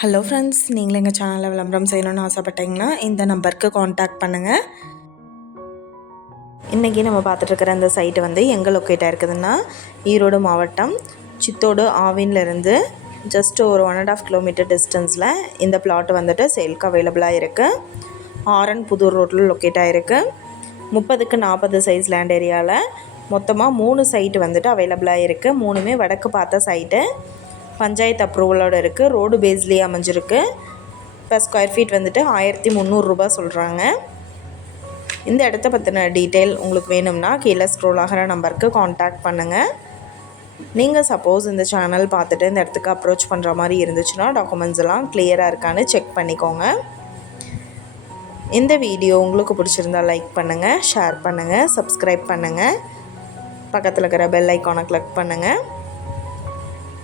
Hello friends நீங்களும் எங்கள் சேனலில் விளம்பரம் செய்யணும்னு ஆசைப்பட்டீங்கன்னா இந்த நம்பருக்கு காண்டாக்ட் பண்ணுங்கள் இன்றைக்கி நம்ம பார்த்துட்ருக்கிற அந்த சைட்டு வந்து எங்கே லொக்கேட்டாக இருக்குதுன்னா ஈரோடு மாவட்டம் சித்தோடு ஆவின்லேருந்து ஜஸ்ட் ஒரு ஒன் அண்ட் ஆஃப் கிலோமீட்டர் டிஸ்டன்ஸில் இந்த பிளாட் வந்துட்டு சேல்க்கு அவைலபிளாக இருக்குது ஆரன் புதூர் ரோட்டில் லொக்கேட் ஆகிருக்கு முப்பதுக்கு நாற்பது சைஸ் லேண்ட் ஏரியாவில் மொத்தமாக மூணு சைட்டு வந்துட்டு அவைலபிளாக இருக்குது மூணுமே வடக்கு பார்த்த சைட்டு பஞ்சாயத்து அப்ரூவலோடு இருக்குது ரோடு பேஸ்லேயே அமைஞ்சிருக்கு. இப்போ ஸ்கொயர் ஃபீட் வந்துட்டு ஆயிரத்தி முந்நூறுரூபா சொல்கிறாங்க இந்த இடத்த பற்றின டீட்டெயில் உங்களுக்கு வேணும்னா கீழே ஸ்க்ரோல் ஆகிற நம்பருக்கு காண்டாக்ட் பண்ணுங்கள் நீங்கள் சப்போஸ் இந்த சேனல் பார்த்துட்டு இந்த இடத்துக்கு அப்ரோச் பண்ணுற மாதிரி இருந்துச்சுன்னா டாக்குமெண்ட்ஸ் எல்லாம் கிளியராக இருக்கான்னு செக் பண்ணிக்கோங்க. இந்த வீடியோ உங்களுக்கு பிடிச்சிருந்தா லைக் பண்ணுங்கள் ஷேர் பண்ணுங்கள் சப்ஸ்கிரைப் பண்ணுங்கள் பக்கத்தில் இருக்கிற பெல் ஐக்கானை கிளிக் பண்ணுங்கள்